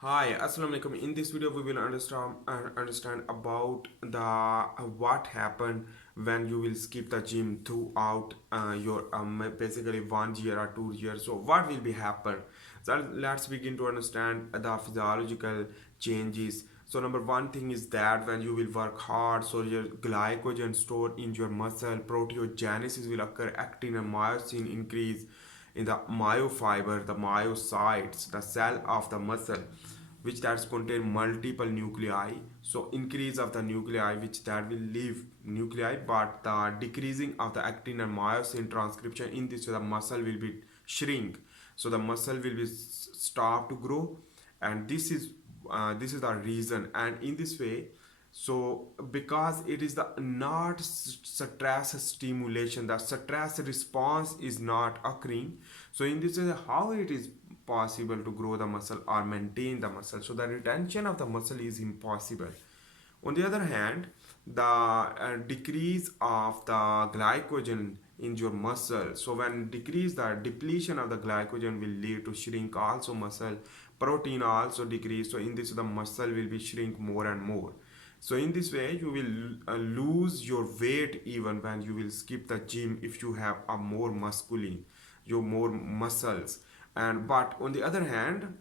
Hi, Assalamu alaikum. In this video, we will understand about the what happened when you will skip the gym throughout your basically 1 year or 2 years. So what will be happen? So let's begin to understand the physiological changes. So number one thing is that when you will work hard, so your glycogen stored in your muscle, proteogenesis will occur, actin and myosin increase in the myofiber, the myocytes, the cell of the muscle, which that contain multiple nuclei. So increase of the nuclei, which that will leave nuclei, but the decreasing of the actin and myosin transcription in this way the muscle will be shrink. So the muscle will be stop to grow, and this is the reason. And in this way, so because it is the not stress stimulation, the stress response is not occurring. So in this way, how it is possible to grow the muscle or maintain the muscle? So the retention of the muscle is impossible. On the other hand, the decrease of the glycogen in your muscle, so when decrease, the depletion of the glycogen will lead to shrink also muscle, protein also decrease. So in this the muscle will be shrink more and more. So in this way you will lose your weight even when you will skip the gym if you have a more musculine, your more muscles. And but on the other hand,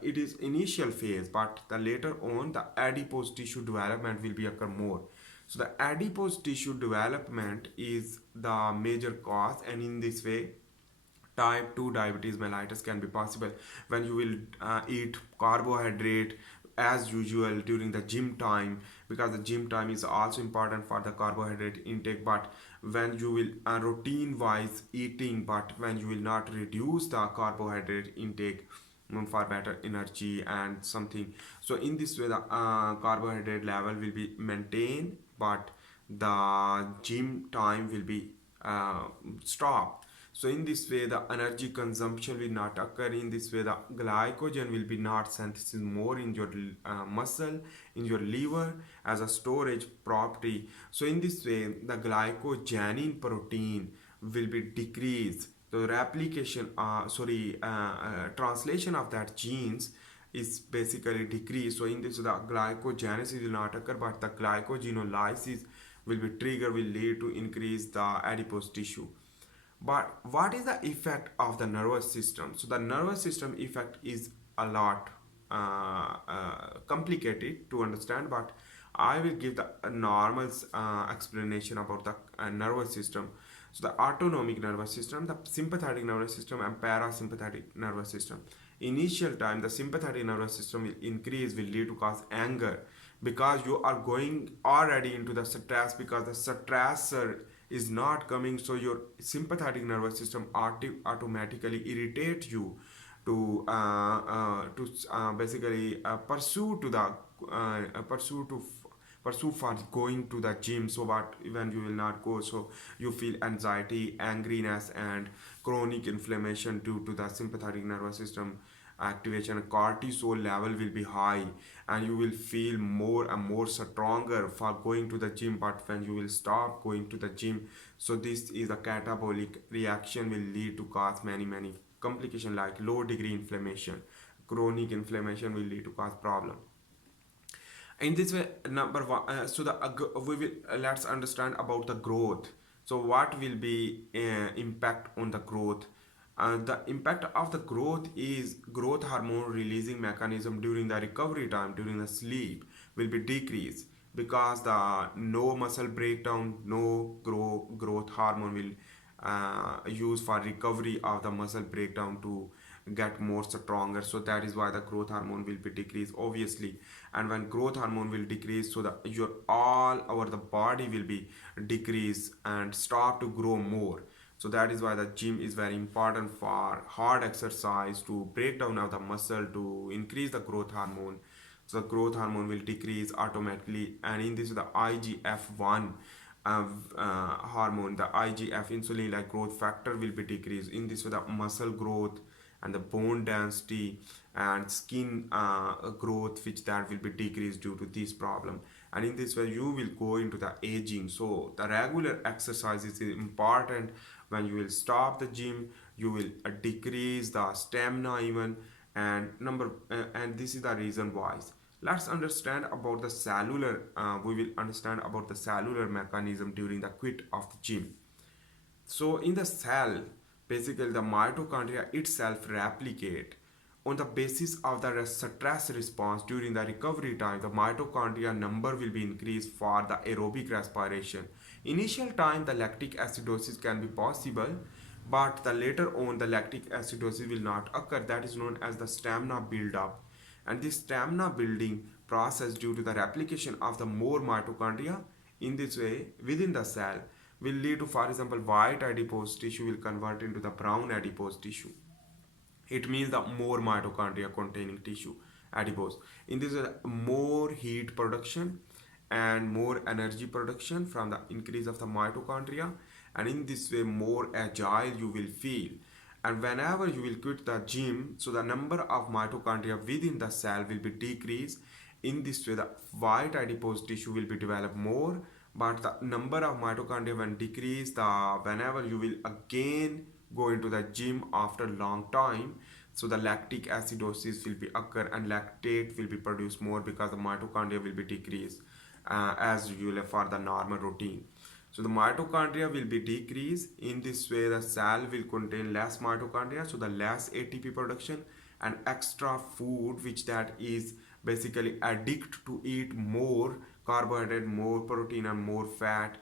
it is initial phase, but the later on the adipose tissue development will be occur more. So the adipose tissue development is the major cause, and in this way type 2 diabetes mellitus can be possible when you will eat carbohydrate as usual during the gym time, because the gym time is also important for the carbohydrate intake. But when you will routine wise eating, but when you will not reduce the carbohydrate intake for better energy and something, so in this way the carbohydrate level will be maintained, but the gym time will be stopped. So in this way the energy consumption will not occur. In this way the glycogen will be not synthesized more in your muscle, in your liver as a storage property. So in this way the glycogenin protein will be decreased. The replication translation of that genes is basically decreased. So in this the glycogenesis will not occur, but the glycogenolysis will be trigger, will lead to increase the adipose tissue. But what is the effect of the nervous system? So the nervous system effect is a lot complicated to understand, but I will give the normal explanation about the nervous system. So the autonomic nervous system, the sympathetic nervous system, and parasympathetic nervous system. Initial time, the sympathetic nervous system will increase, will lead to cause anger, because you are going already into the stress, because the stressor is not coming. So your sympathetic nervous system automatically irritate you to basically pursue for going to the gym. So what when you will not go, so you feel anxiety, angriness, and chronic inflammation due to the sympathetic nervous system activation. Cortisol level will be high, and you will feel more and more stronger for going to the gym. But when you will stop going to the gym, so this is a catabolic reaction, will lead to cause many complication like low degree inflammation. Chronic inflammation will lead to cause problem. In this way, number one, we will let's understand about the growth. So what will be impact on the growth? The impact of the growth is growth hormone releasing mechanism during the recovery time, during the sleep, will be decreased, because the no muscle breakdown, no growth hormone will use for recovery of the muscle breakdown to get more stronger. So that is why the growth hormone will be decreased obviously. And when growth hormone will decrease, so the your all over the body will be decrease and stop to grow more. So that is why the gym is very important for hard exercise to break down of the muscle to increase the growth hormone. So the growth hormone will decrease automatically, and in this the IGF-1 hormone, the IGF insulin like growth factor will be decreased. In this way the muscle growth and the bone density and skin growth, which that will be decreased due to this problem. And in this way you will go into the aging. So the regular exercise is important. When you will stop the gym, you will decrease the stamina even, And this is the reason why. Let's understand about the cellular. We will understand about the cellular mechanism during the quit of the gym. So in the cell, basically the mitochondria itself replicate on the basis of the stress response during the recovery time. The mitochondria number will be increased for the aerobic respiration. Initial time the lactic acidosis can be possible, but the later on the lactic acidosis will not occur. That is known as the stamina build up. And this stamina building process due to the replication of the more mitochondria in this way within the cell will lead to, for example, white adipose tissue will convert into the brown adipose tissue. It means the more mitochondria containing tissue, adipose. In this way, more heat production and more energy production from the increase of the mitochondria, and in this way more agile you will feel. And whenever you will quit the gym, so the number of mitochondria within the cell will be decreased. In this way the white adipose tissue will be developed more, but the number of mitochondria when decrease, the whenever you will again go into the gym after long time, so the lactic acidosis will be occur and lactate will be produced more because the mitochondria will be decreased as usual for the normal routine. So the mitochondria will be decreased. In this way the cell will contain less mitochondria, so the less ATP production and extra food, which that is basically addict to eat more carbohydrate, more protein and more fat.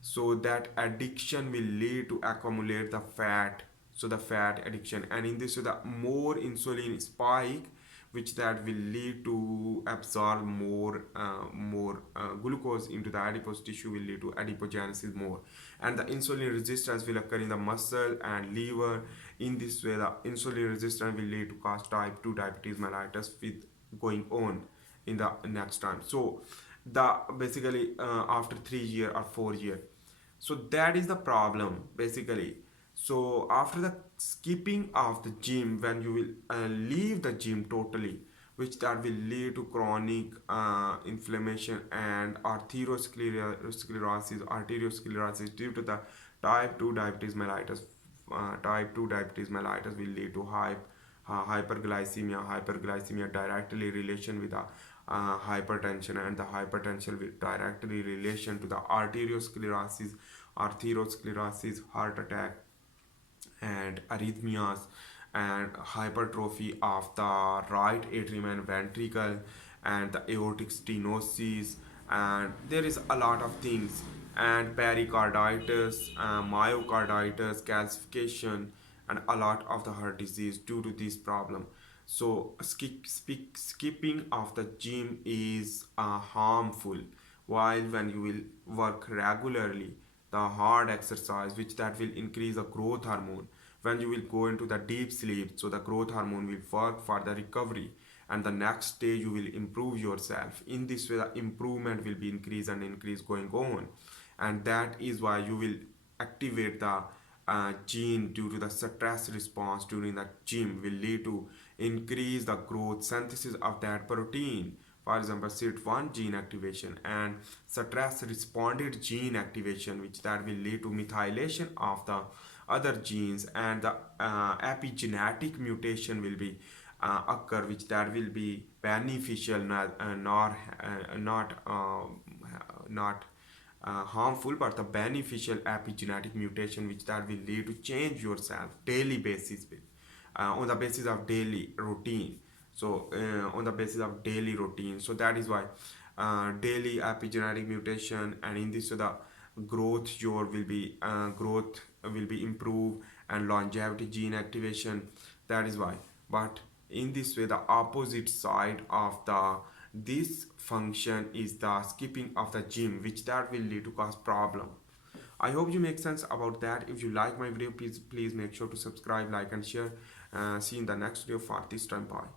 So that addiction will lead to accumulate the fat, so the fat addiction, and in this way the more insulin spike, which that will lead to absorb more glucose into the adipose tissue, will lead to adipogenesis more, and the insulin resistance will occur in the muscle and liver. In this way the insulin resistance will lead to cause type 2 diabetes mellitus with going on in the next time. So the basically after 3 year or 4 year, so that is the problem basically. So after the skipping of the gym, when you will leave the gym totally, which that will lead to chronic inflammation and arteriosclerosis due to the type 2 diabetes mellitus. Type 2 diabetes mellitus will lead to hyperglycemia directly relation with the hypertension, and the hypertension will directly relation to the arteriosclerosis, heart attack and arrhythmias, and hypertrophy of the right atrium and ventricle, and the aortic stenosis, and there is a lot of things, and pericarditis, myocarditis, calcification, and a lot of the heart disease due to this problem. So skipping of the gym is harmful, while when you will work regularly the hard exercise, which that will increase the growth hormone. When you will go into the deep sleep, so the growth hormone will work for the recovery, and the next day you will improve yourself. In this way the improvement will be increase and increase going on, and that is why you will activate the gene due to the stress response during the gym will lead to increase the growth synthesis of that protein. For example, SIT1 gene activation and stress responded gene activation, which that will lead to methylation of the other genes, and the epigenetic mutation will be occur, which that will be beneficial, not harmful, but the beneficial epigenetic mutation, which that will lead to change yourself daily basis with, on the basis of daily routine. So on the basis of daily routine, so that is why daily epigenetic mutation, and in this so the growth will be improved, and longevity gene activation. That is why. But in this way the opposite side of the this function is the skipping of the gym, which that will lead to cause problem. I hope you make sense about that. If you like my video, please make sure to subscribe, like and share. See you in the next video. For this time, bye.